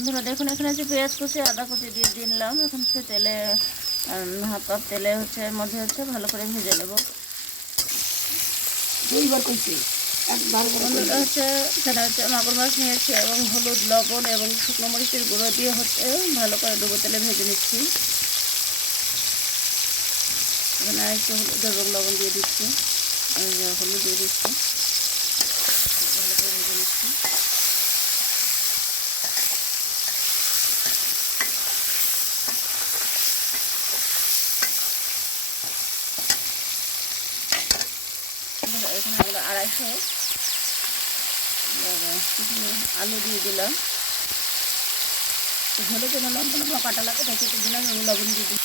বন্ধুরা দেখুন এখানে যে পেঁয়াজ কুচি আদা কুচি দিয়ে দিলাম এখন সে তেলে হাফ কাপ তেলে হচ্ছে মধ্যে হচ্ছে ভালো করে ভেজে নেব। দুইবার বন্ধুরা হচ্ছে সেটা হচ্ছে মাগুর মাছ নিয়েছি এবং হলুদ লবণ এবং শুকনো মরিচের গুঁড়ো দিয়ে হচ্ছে ভালো করে ডুবো তেলে ভেজে নিচ্ছি। এখানে একটু হলুদ এবং লবণ দিয়ে দিচ্ছি। হলুদ দিয়ে দিচ্ছি ভালো করে ভেজে নিচ্ছি এখানে আমরা আড়াইশো আলু দিয়ে দিলাম। ঝোলে জন্য লবণ কাটা লাগে তাই কেটে দিলাম এবং লবণ দিয়ে দিলাম।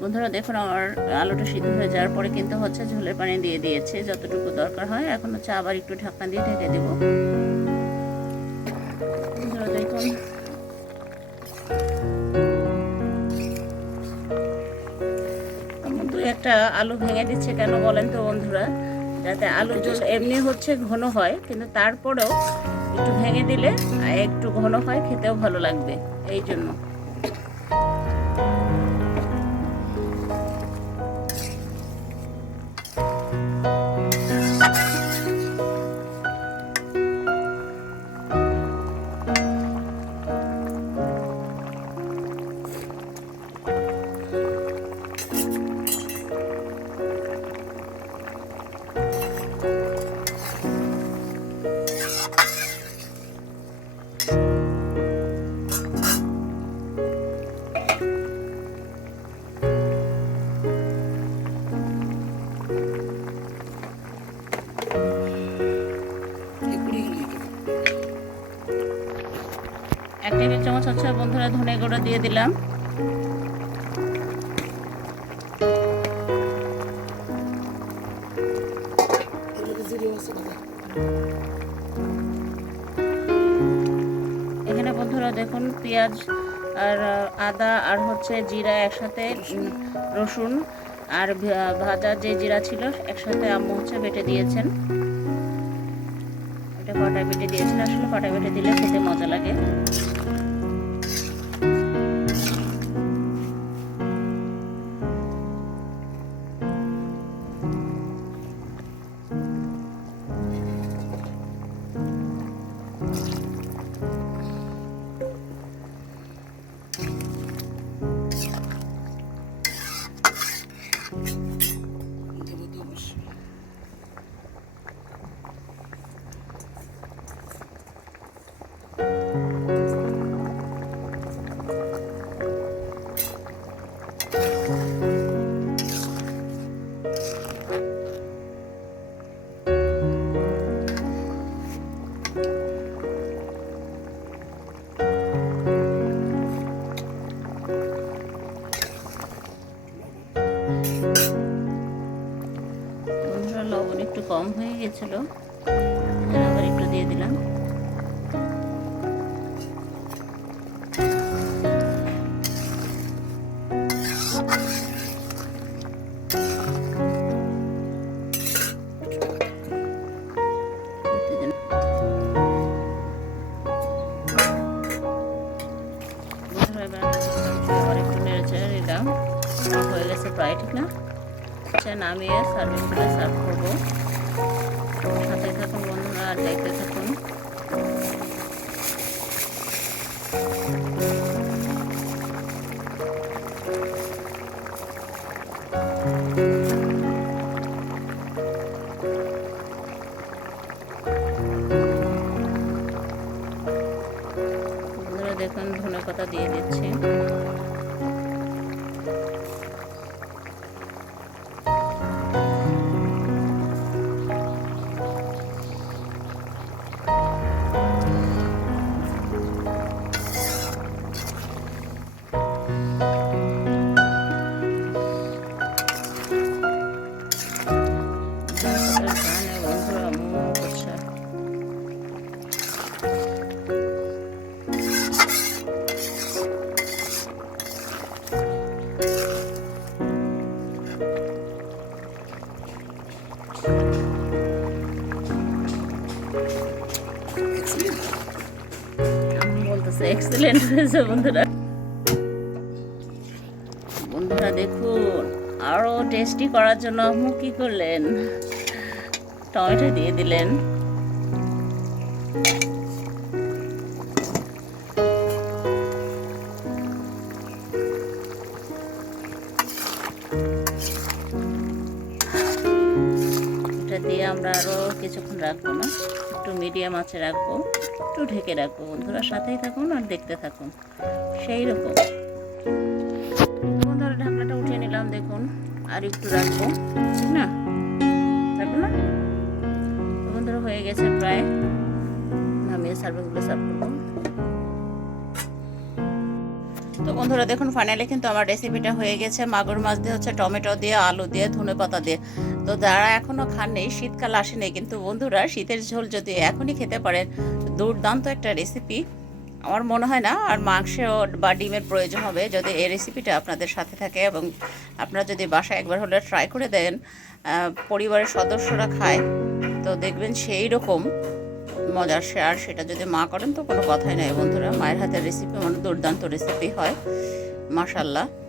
বন্ধুরা, দেখুন আমার আলুটা সিদ্ধ হয়ে যাওয়ার পরে কিন্তু হচ্ছে ঝোলের পানি দিয়ে দিয়েছে, যতটুকু দরকার হয়। এখন হচ্ছে আবার একটু ঢাকনা দিয়ে ঢেকে দেব। বন্ধুরা, দেখুন। দু একটা আলু ভেঙে দিচ্ছে কেন বলেন তো বন্ধুরা? যাতে আলু ঝোল এমনি হচ্ছে ঘন হয়, কিন্তু তারপরেও একটু ভেঙে দিলে একটু ঘন হয়, খেতেও ভালো লাগবে, এই জন্য। হচ্ছে ধনে গুঁড়ো দিয়ে দিলাম। এখানে বন্ধুরা দেখুন পেঁয়াজ আর আদা আর হচ্ছে জিরা একসাথে রসুন। আর ভাজা যে জিরা ছিল একসাথে আম্মু হচ্ছে বেটে দিয়েছেন। এটা কটায় বেটে দিয়েছেন। আসলে কটায় বেটে দিলে খেতে মজা লাগে। লবণ একটু কম হয়ে গেছিল। আবার একটু দিয়ে দিলাম। আবার একটু নেড়ে চেড়ে দিলাম হয়ে গেছে প্রায়, ঠিক না? আচ্ছা নামিয়ে সার্ভিং করে সার্ভ করব। সাথে থাকুন বন্ধুরা, আর দেখতে থাকুন। বলতেছে এক্সেলেন্ট হয়েছে বন্ধুরা। দেখুন, আরও টেস্টি করার জন্য আম্মু কি করলেন? টমেটো দিয়ে দিলেন। দিয়ে আমরা আরও কিছুক্ষণ রাখব না। একটু মিডিয়াম আছে রাখব, একটু ঢেকে রাখব বন্ধুরা। সাথেই থাকুন আর দেখতে থাকুন। সেই রকম। বন্ধুরা, ঢাকনাটা উঠিয়ে নিলাম, দেখুন। আর একটু রাখব, ঠিক না? রাখব না? বন্ধুরা, হয়ে গেছে প্রায়। নামিয়ে সার্ভিংগুলো সার্ভ করব। তো বন্ধুরা দেখুন ফাইনালি কিন্তু আমার রেসিপিটা হয়ে গেছে। মাগুর মাছ দিয়ে হচ্ছে টমেটো দিয়ে, আলু দিয়ে, ধনে পাতা দিয়ে। তো যারা এখনও খাননি, শীতকাল আসেনি, কিন্তু বন্ধুরা শীতের ঝোল যদি এখনই খেতে পারেন, দুর্দান্ত একটা রেসিপি আমার মনে হয় না, আর মাংস বা ডিমের প্রয়োজন হবে যদি এই রেসিপিটা আপনাদের সাথে থাকে এবং আপনারা যদি বাসায় একবার হলে ট্রাই করে দেন পরিবারের সদস্যরা খায়, তো দেখবেন সেই রকম। মজার শেয়ার সেটা যদি মা করেন তো কোনো কথাই নাই বন্ধুরা। মায়ের হাতের রেসিপি মানে দুর্দান্ত রেসিপি হয়। মাশাল্লাহ তো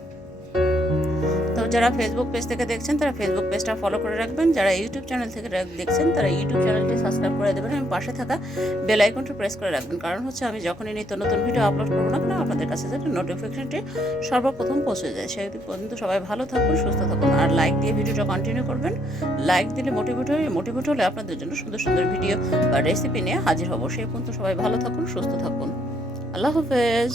যারা ফেসবুক পেজ থেকে দেখছেন, তারা ফেসবুক পেজটা ফলো করে রাখবেন। যারা ইউটিউব চ্যানেল থেকে দেখছেন, তারা ইউটিউব চ্যানেলটি সাবস্ক্রাইব করে দেবেন এবং পাশে থাকা বেল আইকনটা প্রেস করে রাখবেন। কারণ হচ্ছে আমি যখনই নিত্য নতুন ভিডিও আপলোড করব না কেন, আপনাদের কাছে যাতে নোটিফিকেশনটি সর্বপ্রথম পৌঁছে যায়। সেই পর্যন্ত সবাই ভালো থাকুন, সুস্থ থাকুন আর লাইক দিয়ে ভিডিওটা কন্টিনিউ করবেন। লাইক দিলে মোটিভেট হয়ে মোটিভেট হলে আপনাদের জন্য সুন্দর সুন্দর ভিডিও বা রেসিপি নিয়ে হাজির হব। সেই পর্যন্ত সবাই ভালো থাকুন, সুস্থ থাকুন। আল্লাহ হাফেজ।